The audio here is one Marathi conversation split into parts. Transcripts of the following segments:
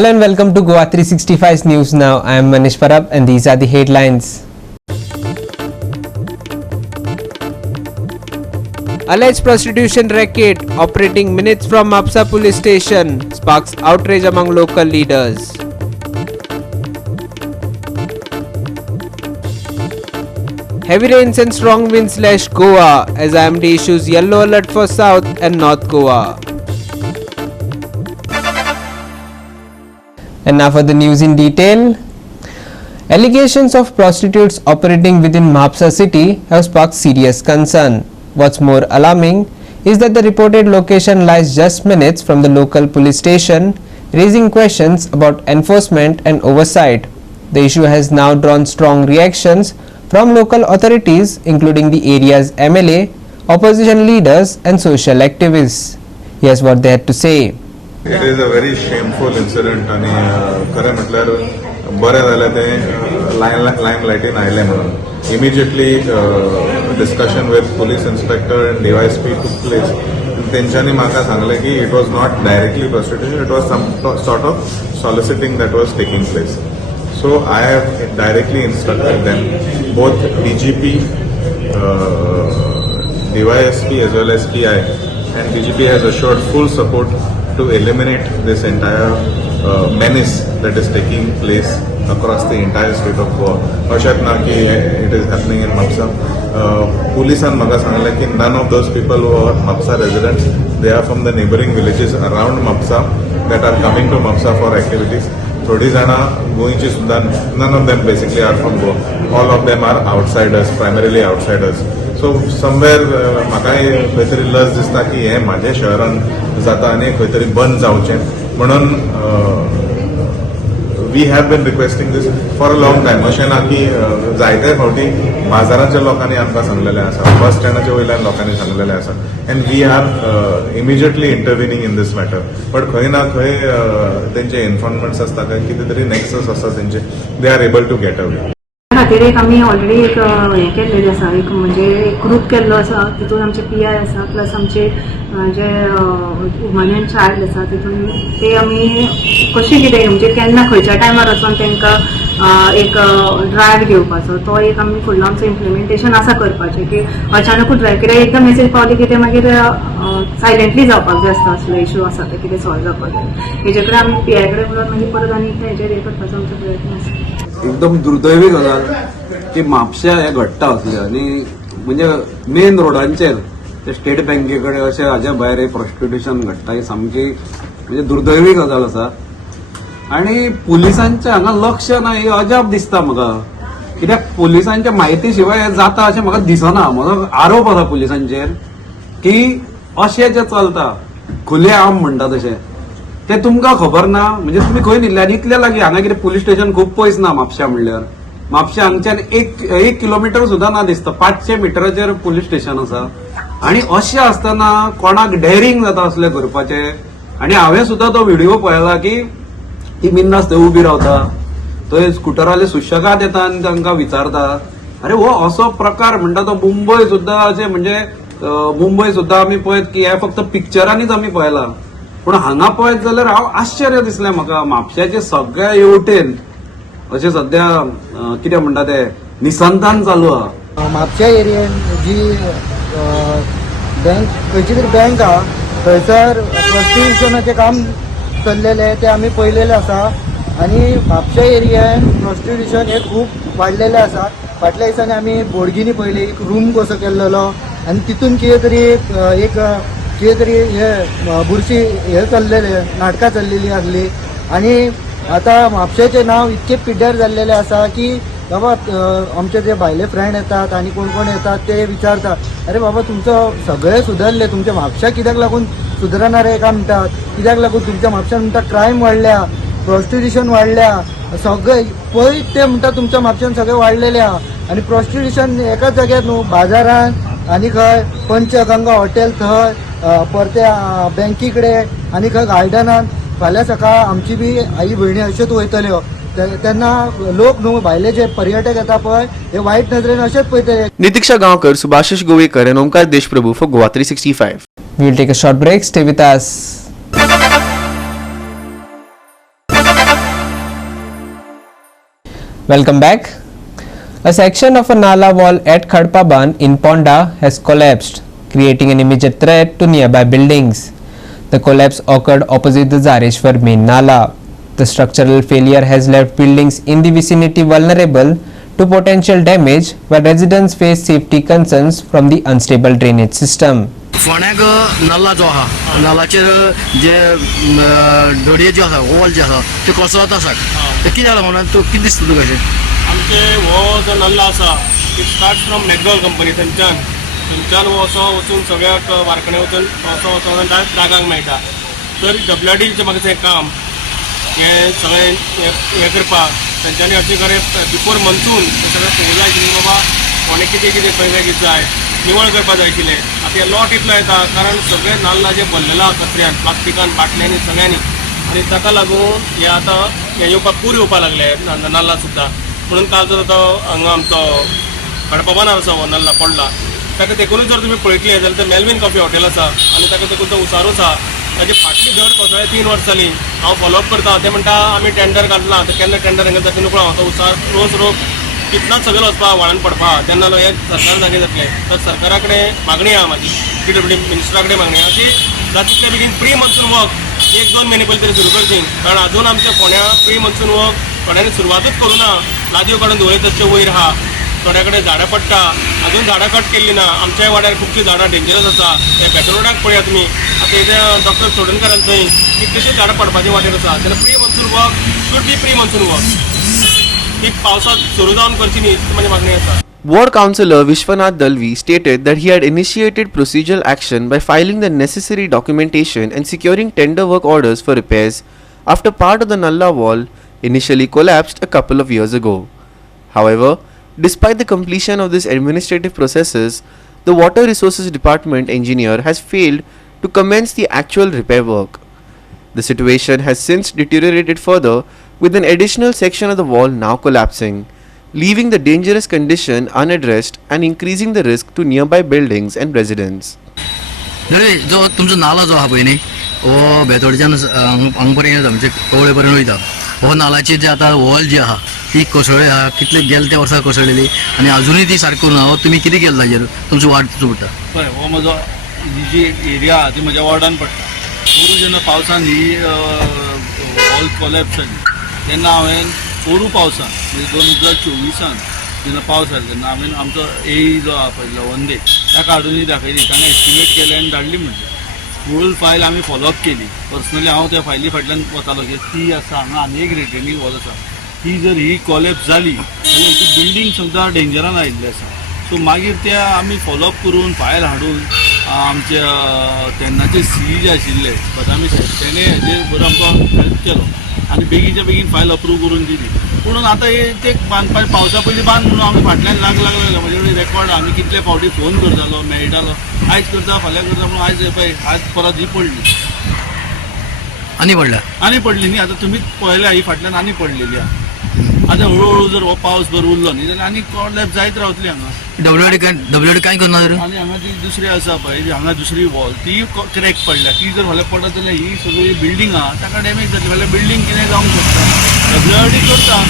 Hello and welcome to Goa 365's News Now. I am Manish Parab and these are the headlines. Alleged prostitution racket operating minutes from Mapsa police station sparks outrage among local leaders. Heavy rains and strong winds slash Goa as IMD issues yellow alert for South and North Goa. And now for the news in detail. Allegations of prostitutes operating within Mapsa city have sparked serious concern. What's more alarming is that the reported location lies just minutes from the local police station, raising questions about enforcement and oversight. The issue has now drawn strong reactions from local authorities, including the area's MLA, opposition leaders and social activists. Here's what they had to say. It is a very shameful incident आणि खरें म्हटल्यार बरें जालें तें लायमलायटीन आयलें म्हणून. Immediately discussion with police inspector and DYSP took place. तेंच्यांनी म्हाका सांगलें की it was not directly prostitution, it was some sort of soliciting that was taking place. So I have directly instructed them, both DGP, DYSP as well as PI, and DGP has assured full support to eliminate this entire menace that is taking place across the entire state of Goa. अशेंच ना की it is happening in Mapsa. Polisan म्हाका सांगलें की none of those people who are Mapsa residents, they are from the neighboring villages around Mapsa that are coming to Mapsa for activities. थोडी जाणां गोंयची सुद्दां, none of them basically are from Goa. All of them are outsiders, primarily outsiders. So somewhere म्हाकाय खंय तरी लज दिसता की हें म्हाज्या शहरान जाता आनी खंय तरी बंद जावचें म्हणून we have been requesting this for a long time. अशें ना की जायते फावटी बाजाराच्या लोकांनी आमकां सांगलेलें आसा, बस स्टँडाच्या वयल्यान लोकांनी सांगलेलें आसा, and we are immediately intervening in this matter. But खंय ना खंय तेंचे इन्फॉर्मेंट्स आसता काय कितें तरी नेक्सस आसता तेंचे, they are able to get away. खातीर एक आमी ऑलरेडी एक हें केल्लेलें आसा, एक म्हणजे एक ग्रूप केल्लो आसा, तितून आमचे PI आसा प्लस आमचे जे वुमन एंड चायल्ड आसा तितून ते आमी कशें कितें म्हणजे केन्ना खंयच्या टायमार वचोन तांकां एक ड्रायव्ह घेवपाचो तो एक आमी फुडलो आमचो इम्प्लिमेंटेशन आसा करपाचें की अचानकूच ड्रायव्ह कित्याक एकदां मेसेज पावली की ते मागीर सायलेंटली जावपाक जाय आसता असलो इश्यू आसा ते कितें सॉल्व जावपाक जाय. हेजे कडेन आमी PI कडेन उलोवन मागीर परत आनी एकदां हेजेर हें करपाचो आमचो प्रयत्न आसा. एकदम दुर्दैवी गजाल की म्हापश्या हे घडटा असले आनी म्हणजे मेन रोडांचेर ते स्टेट बँके कडेन अशें हाज्या भायर हे प्रॉस्टिट्यूशन घडटा ही सामकी म्हणजे दुर्दैवी गजाल आसा. आनी पुलिसांचे हांगा लक्ष ना ही अजाप दिसता म्हाका, कित्याक पुलिसांच्या म्हायती शिवाय हे जाता अशें म्हाका दिसना. म्हजो आरोप आसा पुलिसांचेर की अशें जे चलता खुले आम म्हणटा तशें ते तुमकां खबर ना. म्हणजे तुमी खंय न्हिल्ले आनी इतले लागीं हांगा कितें पुलीस स्टेशन खूब पयस ना म्हापश्या म्हणल्यार. म्हापश्या हांगच्यान एक किलोमिटर सुद्दां ना दिसता, 500 मिटराचेर पुलीस स्टेशन आसा. आनी अशें आसतना कोणाक डेरिंग जाता असलें करपाचें. आनी हांवें सुद्दां तो व्हिडिओ पळयला की ती बिंदास थंय उबी रावता, थंय स्कुटरवाले सुशेगाद येता आनी तांकां विचारता. अरे हो असो प्रकार म्हणटा तो मुंबय सुद्दां अशें म्हणजे मुंबय सुद्दां आमी पळयत की हे फक्त पिक्चरांनीच आमी पळयला, पूण हांगा पळयत जाल्यार हांव आश्चर्य दिसलें म्हाका. म्हापश्याचे सगळ्या येवटेन अशें सध्या कितें म्हणटा ते निसंतान चालू आहा. म्हापश्या एरियेन जी बँक खंयची तरी बँक आहा थंयसर प्रॉस्टिट्युशनाचें काम चल्लेलें ते आमी पळयलेलें आसा. आनी म्हापश्या एरियेन प्रॉस्टिट्युशन हे खूब वाडलेलें आसा. फाटल्या दिसांनी आमी बोडगिनी पळयली, एक रूम कसो केल्लो आनी तितून कितें तरी एक कितें तरी हे बुरशी हे चल्लेले नाटकां चल्लेली आसली. आनी आतां म्हापशेचें नांव इतकें पिड्ड्यार जाल्लेलें आसा की बाबा आमचे जे भायले फ्रेंड येतात आनी कोण कोण येतात ते विचारतात, अरे बाबा तुमचं सगळें सुदारलें, तुमच्या म्हापश्या कित्याक लागून सुदारना रे काय म्हणटात, कित्याक लागून तुमच्या म्हापश्यान म्हणटा क्रायम वाडल्या, प्रॉस्टिट्युशन वाडल्या, सगळें पळय ते म्हणटा तुमच्या म्हापश्यान सगळें वाडलेलें आहा. आनी प्रॉस्टिट्युशन एकाच जाग्यार न्हू, बाजारान आनी खंय पंचगंगा हॉटेल थंय परते बँकी कडेन आनी खंय गार्डनान. फाल्यां सकाळ आमची बी आई भयणी अश्योच वयतल्यो तेन्ना लोक न्हू भायले जे पर्यटक येता पळय हे वायट नजरेन अशेंच पळयतले. नितीक्षा Gaonkar, Subhashish Govekar and Omkar Deshprabhu for Goa 365. We will take a short break. Stay with us. Welcome back. A section of a nala wall at Khadpaban in Ponda has collapsed, creating an immediate threat to nearby buildings. The collapse occurred opposite the Zareshwar main nala. The structural failure has left buildings in the vicinity vulnerable to potential damage, while residents face safety concerns from the unstable drainage system. फोंड्याक नल्ला जो आहा नल्लाचेर जे दोडये जे आसा वॉल जे आसा ते कोसळत आसा ते कितें जाला म्हणून तो कितें दिसता तुका अशें आमचे हो जो नल्ला आसा it start from McDowell company थंयच्यान हो असो वचून सगळ्याक वारकणे वचून असो वचून डायरेक्ट रागांक मेळटा तर डब्ल्यूआरडीचें म्हाका तें काम हें सगळें हें करपाक तेंच्यांनी अशें करें बिफोर मंसून सगळें पळोवंक जाय आशिल्लें बाबा कोणें कितें कितें खंय कितें जाय निवळ करपाक जाय आशिल्लें आतां हें लॉट इतलो येता कारण सगळें नाल्ला जे भरलेलो आसा कचऱ्यान प्लास्टिकान बाटल्यांनी सगळ्यांनी आनी ताका लागून हें आतां हें येवपाक पूर येवपाक लागले नाल्ला सुद्दां म्हणून काल तो हांगा आमचो खडपाबानार आसा हो नल्ला पडला ताका देखूनच जर तुमी पळयतले जाल्यार ते मेलविन कॉफी हॉटेल आसा आनी ताका देखून तो उसारूच आसा ताची फाटली धड कोसळ्ळे 3 वर्सां जालीं हांव फॉलोअप करता ते म्हणटा आमी टेंडर काडला ते केन्ना टेंडर हांगा जाता नको तो उसार रोज कितनाच सकयल वचपा व्हाळान पडपा तेन्ना हे सरकार जागे जातले तर सरकारा कडेन मागणी आहा म्हाजी PWD मिनिस्टरा कडेन मागणी अशी जातले बेगीन प्री मन्सून वर्क 1-2 म्हयने पयलीं तरी सुरू करची कारण अजून आमच्या फोंड्या प्री मन्सून वर्क थोड्यांनी सुरवातूच करूं ना लादयो काडून दवरले तशें वयर आहा थोड्या कडेन झाडां पडटा अजून झाडां कट केल्ली ना आमच्या वाड्यार खुबशीं झाडां डेंजरस आसा त्या बेटर रोडाक पळया तुमी आतां हेजे डॉक्टर चोडणकरान थंय कितलीशीं झाडां पडपाची वाटेर आसा तेन्ना pre monsoon work should be pre monsoon work एक पावसात सुरू जावन करची न्ही म्हणजे मागणी आसा. Ward Councillor Vishwanath Dalvi stated that he had initiated procedural action by filing the necessary documentation and securing tender work orders for repairs after part of the Nalla wall initially collapsed a couple of years ago. However, despite the completion of these administrative processes, the Water Resources Department engineer has failed to commence the actual repair work. The situation has since deteriorated further, with an additional section of the wall now collapsing, leaving the dangerous condition unaddressed and increasing the risk to nearby buildings and residents. नळे जो तुमचो नाला जो आहा पळय न्ही हो बेतोडच्यान हांगा पर्यंत आमचे कवळे पर्यंत वयता हो नालाची जे आतां वॉल जी आहा ती कोसळ्ळी आहा कितले गेले त्या वर्सा कोसळलेली आनी अजुनूय ती सारकी करून हो तुमी कितें केलें ताजेर तुमचो वाट पडटा पळय हो म्हजो ही जी एरिया आहा ती म्हज्या वॉर्डान पडटा पोरू जेन्ना पावसान ही वॉल कोलॅप्स जाली तेन्ना हांवें पोरू पावसान म्हणजे 2024 जेन्ना पावस जालो तेन्ना हांवें आमचो AE जो आहा पळय वंदे ताका हाडून दाखयली ताणें एस्टिमेट केलें आनी धाडली म्हणजे फूल फायल आमी फॉलोअप केली पर्सनली हांव त्या फायली फाटल्यान वतालो की ती आसा हांगा आनी एक रिटर्निंग वॉल आसा ती जर ही कॉलॅप्स जाली जाल्यार ती बिल्डींग सुद्दां डेंजरान आयिल्ली आसा सो मागीर त्या आमी फॉलोअप करून फायल हाडून आमच्या तेन्नाचे CE जे आशिल्ले बदामी साहेब तेणे हेजेर बरो आमकां हेल्प केलो आनी बेगीनच्या बेगीन फायल अप्रूव करून दिली पूण आतां हे ते बांदपा पावसा पयलीं बांद म्हणून आमी फाटल्यान लागले म्हजे कडेन रेकॉर्ड आमी कितले फावटी फोन करतालो मेळटालो आयज करता फाल्यां करता म्हणून आयज पळय आज परत ही पडली आनी पडली न्ही आतां तुमीच पळयल्या ही फाटल्यान आनी पडलेली आहा आतां हळू जर हो पावस भर उरलो न्ही जाल्यार आनी कॉलॅप्स जायत रावतली हांगा डब्ल्यूडी काय करना आनी हांगा ती दुसरी आसा पळय हांगा दुसरी वॉल ती क्रॅक पडल्या ती जर फाल्यां पडत जाल्यार ही सगळी बिल्डींग आहा ताका डॅमेज जातली फाल्यां बिल्डींग कितें जावंक शकता डब्ल्यूडी करता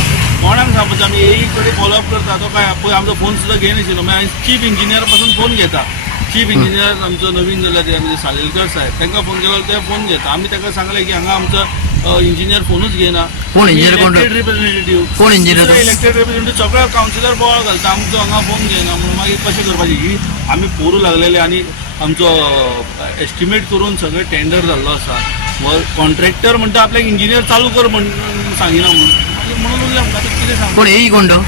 कोणाक सांगता आमी AE कडेन फॉलोअप करता तो काय पळय आमचो फोन सुद्दां घेयनाशिल्लो मागीर हांवें चीफ इंजिनियरा पासून फोन घेता चीफ इंजिनियर आमचो नवीन जाल्यार ते म्हणजे सालेलकर साहेब तांकां फोन केलो ते फोन घेता आमी ताका सांगलें की हांगा आमचो इंजिनियर फोनूच घेना इलेक्टेड रिप्रेझेंटेटिव्ह इलेक्टेड रिप्रेझेंटेटिव्ह सगळ्या कावन्सिलर बोवाळ घालता आमचो हांगा फोन घेना म्हणून मागीर कशें करपाचें ही आमी पोरू लागलेले आनी आमचो एस्टिमेट करून सगळें टेंडर जाल्लो आसा कॉन्ट्रॅक्टर म्हणटा आपल्याक इंजिनियर चालू कर म्हण सांगिना म्हणून उरलें आमकां कितें सांग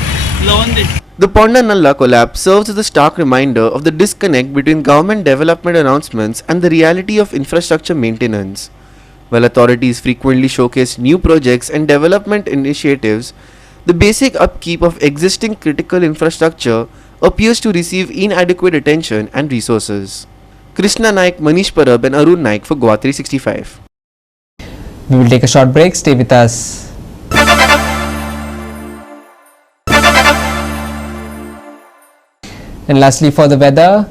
Lavande. The Ponda Nalla collapse serves as a stark reminder of the disconnect between government development announcements and the reality of infrastructure maintenance. While authorities frequently showcase new projects and development initiatives, the basic upkeep of existing critical infrastructure appears to receive inadequate attention and resources. Krishna Naik, Manish Parab and Arun Naik for Goa 365. We will take a short break. Stay with us. And lastly, for the weather,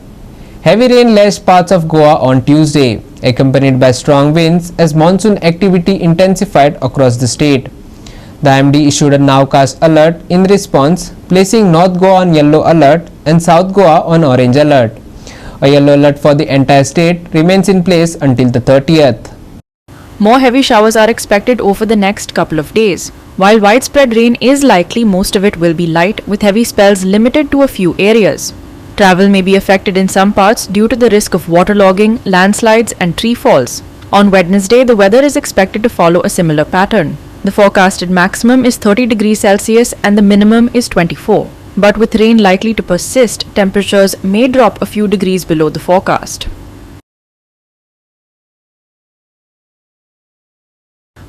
heavy rain lashed parts of Goa on Tuesday, accompanied by strong winds as monsoon activity intensified across the state. The IMD issued a nowcast alert in response, placing North Goa on yellow alert and South Goa on orange alert. A yellow alert for the entire state remains in place until the 30th. More heavy showers are expected over the next couple of days. While widespread rain is likely, most of it will be light, with heavy spells limited to a few areas. Travel may be affected in some parts due to the risk of waterlogging, landslides and tree falls. On Wednesday, the weather is expected to follow a similar pattern. The forecasted maximum is 30 degrees Celsius and the minimum is 24. But with rain likely to persist, temperatures may drop a few degrees below the forecast.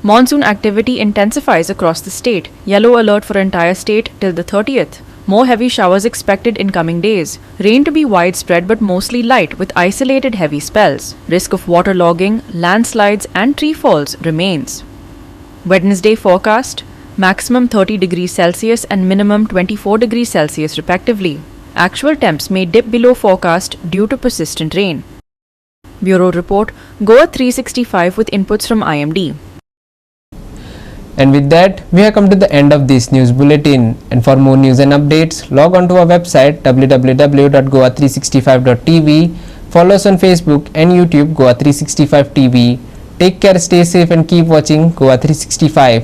Monsoon activity intensifies across the state. Yellow alert for entire state till the 30th. More heavy showers expected in coming days. Rain to be widespread but mostly light with isolated heavy spells. Risk of waterlogging, landslides and tree falls remains. Wednesday forecast: maximum 30 degrees Celsius and minimum 24 degrees Celsius respectively. Actual temps may dip below forecast due to persistent rain. Bureau report: Goa 365 with inputs from IMD. And with that, we have come to the end of this news bulletin. And for more news and updates, log on to our website www.goa365.tv. Follow us on Facebook and YouTube Goa 365 TV. Take care, stay safe and keep watching Goa 365.